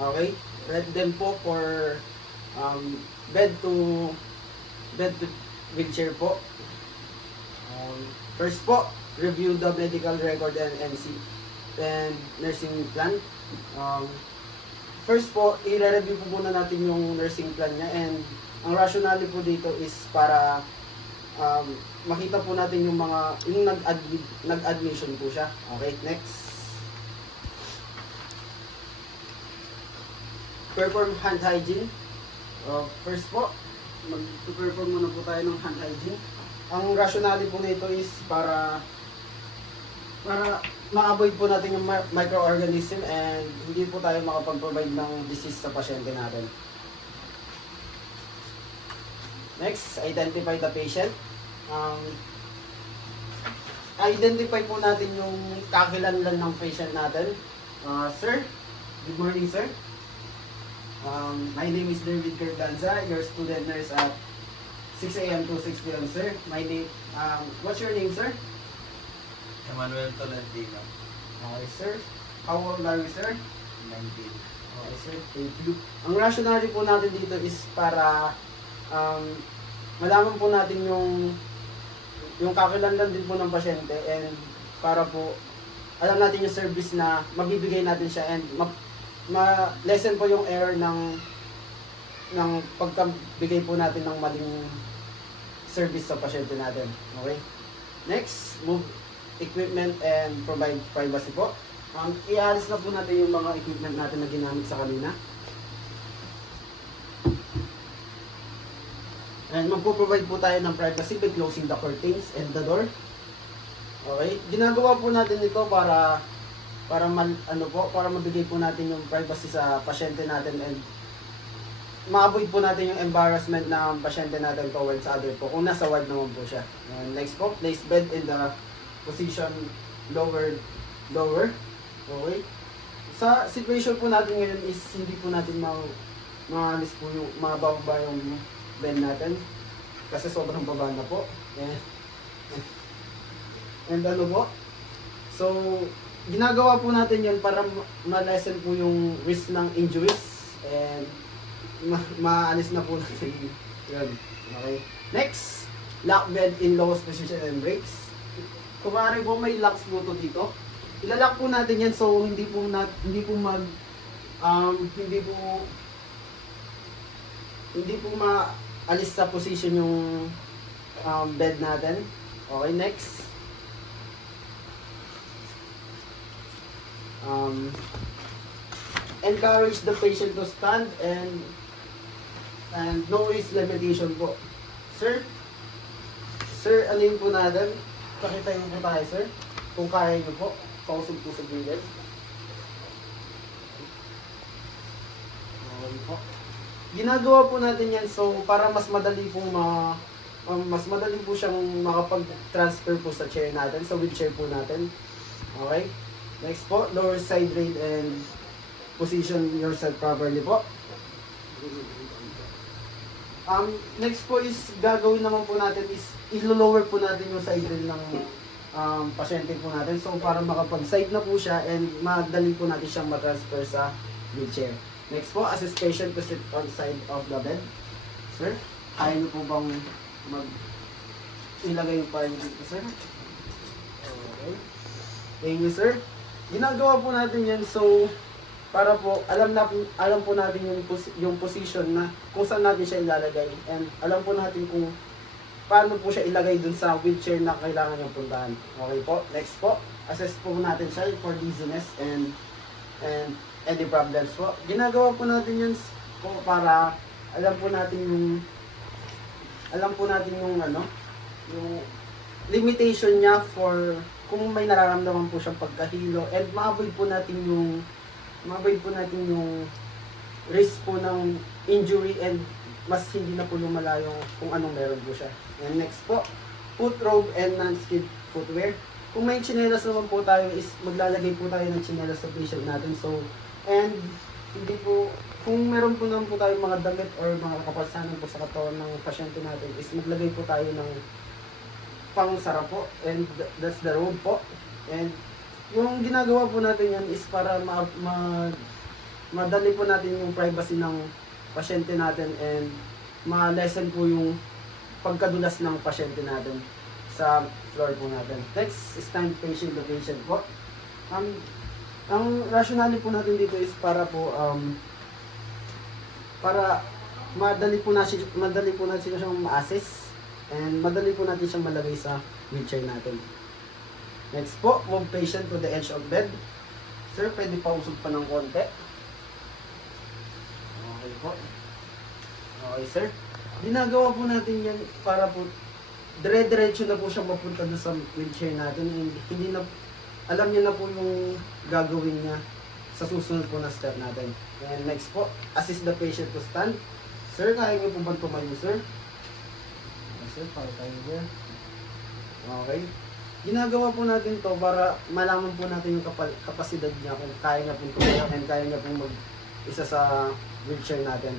Okay? Read them po for um, bed to bed to wheelchair po. First po, review the medical record and NC and nursing plan. First po, i-review po muna natin yung nursing plan niya, and ang rationale po dito is para makita po natin yung mga yung nag-admission po siya. Okay, next. Perform hand hygiene. First po, mag-perform muna po tayo ng hand hygiene. Ang rationale po nito is para ma-avoid po natin yung microorganism and hindi po tayo makapag-provide ng disease sa pasyente natin. Next, identify the patient. Identify po natin yung kakilanlan ng patient natin. Sir, good morning sir. My name is David Cardanza, your student nurse at 6 a.m. to 6 p.m. sir. My name, what's your name sir? Emmanuel Tolentino. Okay sir. How old are you sir? 19. Okay sir, thank you. Ang rationale po natin dito is para malaman po natin yung kakilanlan din po ng pasyente, and para po alam natin yung service na mabibigay natin siya, and ma-lessen po yung error ng pagkabigay po natin ng maling service sa pasyente natin. Okay? Next, move equipment and provide privacy po. Ialis na po natin yung mga equipment natin na ginamit sa kanina. And magpo-provide po tayo ng privacy by closing the curtains and the door. Okay? Ginagawa po natin ito para mabigay po natin yung privacy sa pasyente natin, and ma-avoid po natin yung embarrassment ng pasyente natin towards other po kung nasa ward naman po siya. And next po, place bed in the position lower. Okay? Sa situation po natin ngayon is hindi po natin maalis po yung mababa yung bed natin kasi sobrang baba na po. And ano po? So, ginagawa po natin yan para ma-lessen po yung risk ng injuries, and maalis na po natin yun. Okay. Next, lock bed in lowest position and brakes. Kung maaari po may locks po to dito, ilalock po natin yan so hindi po maalis sa position yung bed natin. Okay, next. Encourage the patient to stand and noise limitation po. Sir, ano yun po natin? Pakita yun po tayo sir. Kung kaya nyo po, pausog po sa gilid. Okay po. Ginagawa po natin yan so para mas madali po siyang makapag-transfer po sa chair natin, sa wheelchair po natin. Okay? Next po, lower side rail and position yourself properly po. Next po is gagawin naman po natin is i-lower po natin yung side rail ng pasyente po natin. So para makapag-side na po siya and madali po natin siyang ma-transfer sa wheelchair. Next po, assist patient to sit on side of the bed. Sir, kaya niyo po bang ilagay yung pa dito sir? Okay. Thank you sir. Ginagawa po natin yan so para po alam po natin yung position na kung saan natin siya ilalagay, and alam po natin kung paano po siya ilagay dun sa wheelchair na kailangan niyang puntahan. Okay po. Next po, assess po natin siya for dizziness and any problems po. Ginagawa po natin yun po para alam po natin yung yung limitation niya for kung may nararamdaman po siyang pagkahilo, and ma-avoid po natin yung risk po ng injury and mas hindi na po lumala yung kung anong meron po siya. And next po, foot robe and non-skid footwear. Kung may tsinelas naman po tayo is maglalagay po tayo ng tsinelas sa patient natin. So, and hindi po, kung meron po naman po tayong mga damit or mga kapasanan po sa katawan ng pasyente natin is maglagay po tayo ng pangsara po, and that's the robe po. And yung ginagawa po natin yan is para madali po natin yung privacy ng pasyente natin and ma-lessen po yung pagkadulas ng pasyente natin sa floor po natin. Next, stand patient to patient po. Ang rationale po natin dito is para po para madali po natin siyang ma-assess and madali po natin siyang malagay sa wheelchair natin. Next po, move patient to the edge of bed. Sir, pwede pa usog pa ng konti. Okay po. Okay, sir. Ginagawa po natin yan para po dire-diretso na po siya mapunta doon sa wheelchair natin. Hindi na, alam niya na po yung gagawin niya sa susunod po na step natin. And next po, assist the patient to stand. Sir, kaya niyo po ba tumayo, sir? Okay, sir, para tayo here. Okay. Ginagawa po natin to para malaman po natin yung kapasidad niya kung kaya niya pong tumayo and kaya niya pong mag-isa sa wheelchair natin.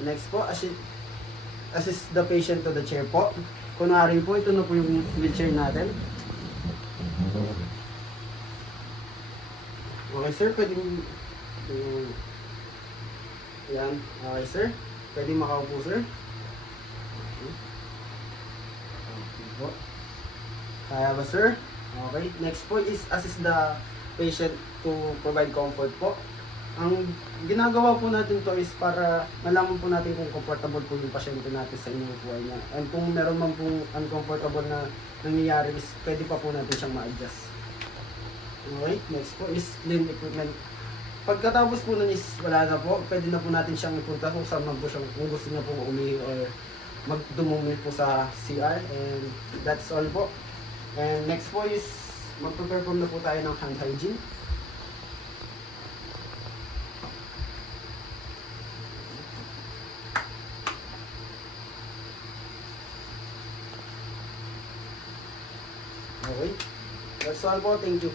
Next po, assist the patient to the chair po. Kunwari po, ito na po yung wheelchair natin. Okay sir, pwede yan. Okay sir, pwede makaupo sir. Okay po. Kaya ba sir? Okay. Next po is assist the patient to provide comfort po. Ang ginagawa po natin to is para malaman po natin kung comfortable po yung pasyente natin sa inuupuan niya. And kung meron man pong uncomfortable na nangyayari is pwede pa po natin siyang ma-adjust. Okay. Next po is clean equipment. Pagkatapos po nun is wala na po, pwede na po natin siyang ipunta kung saan man po siyang, kung gusto niya po umihi or magdumumi po sa CR. And that's all po. And next po is magpe-perform na po tayo ng hand hygiene. Okay. That's all po. Thank you.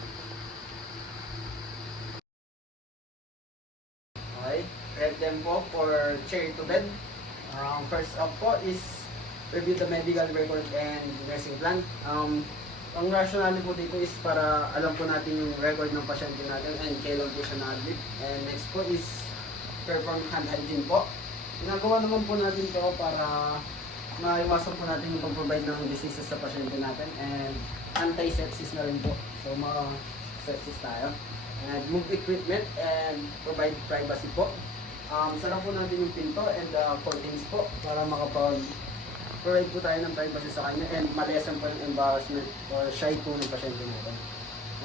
Okay. Prep them po for chair to bed. First up po is review the medical record and nursing plan. Ang rationale po dito is para alam po natin yung record ng pasyente natin and kailan po siya na-admit. And next po is perform hand hygiene po. Ginagawa naman po natin ito para maiwasan po natin yung pag-provide ng diseases sa pasyente natin and anti-sepsis na rin po. So mga-sepsis tayo. And move equipment and provide privacy po. Sarap po natin yung pinto and curtains po para makapag-provide po tayo ng privacy sa kanya and ma-lessen po yung embarrassment or shy po ng pasyente natin.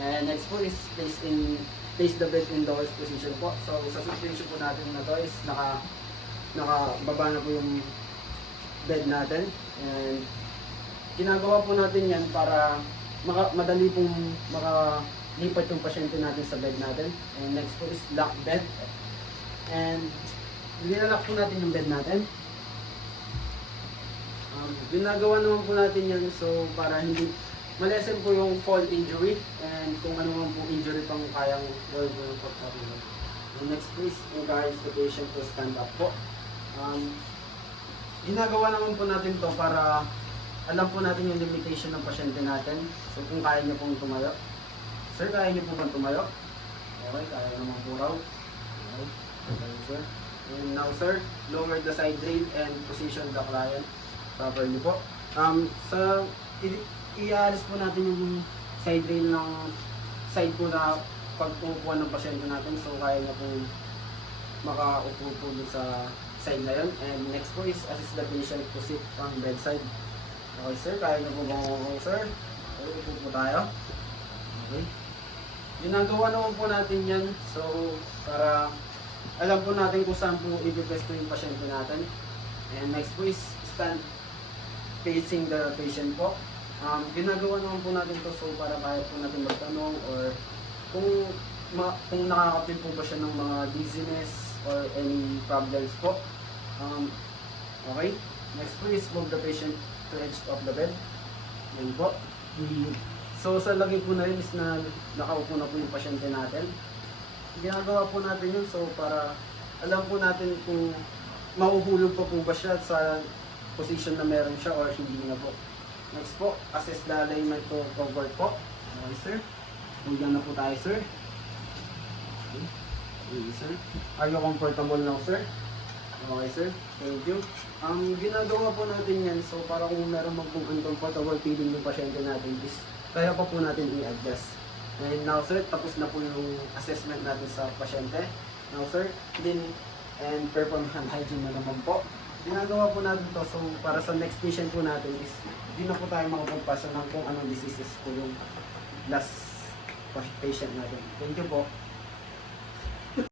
And next po is place the bed in lowest position po. So sa situation po natin na to is nakababa na po yung bed natin. And ginagawa po natin yan para madali pong makalipat yung pasyente natin sa bed natin. And next po is lock bed. And nilalak po natin yung bed natin. Ginagawa naman po natin yan so para hindi malesen po yung fall injury and kung ano man po injury pang kayang gawin po yung pagkakilala. Next please, encourage the patient to stand up po. Ginagawa naman po natin to para alam po natin yung limitation ng pasyente natin. So kung kaya niyo pong tumayo. Sir, kaya niyo po bang tumayo? Okay, kaya naman po raw. Okay, okay sir. And now sir, lower the side rail and position the client properly po. Iaalis po natin yung side rail ng side po na pag-upuan ng pasyente natin. So kaya niya pong makaupo po sa side na yun. And next po is assist the patient to sit on bedside. Okay sir, kaya niyo po bang upo sir? Okay, upo po tayo. Okay. Ginagawa naman po natin yan. So para alam po natin kung saan po i-pesto yung pasyente natin. And next po is stand facing the patient po. Ginagawa naman po natin to so para kaya po natin magtanong or kung nakakapil po ba siya ng mga dizziness or any problems po. Okay. Next po is move the patient to edge of the bed. Yan po. So sa lagi po na yun is na nakaupo na po yung pasyente natin. Ginagawa po natin yun so para alam po natin kung mahuhulog pa po ba siya sa position na meron siya or hindi na po. Next po, assess the alignment to comfort po. Okay sir. Hanggang na po tayo sir. Okay. Okay, sir. Are you comfortable now, sir? Okay, sir. Thank you. Ginagawa po natin yan, so para kung meron man pong uncomfortable feeling ng pasyente natin is kaya pa po natin i-adjust. And now, sir, tapos na po yung assessment natin sa pasyente. Now, sir, clean and perform hand hygiene na naman po. Ginagawa po natin to, so para sa next patient po natin is hindi na po tayo makapagpasa ng kung anong diseases po yung last patient natin. Thank you po.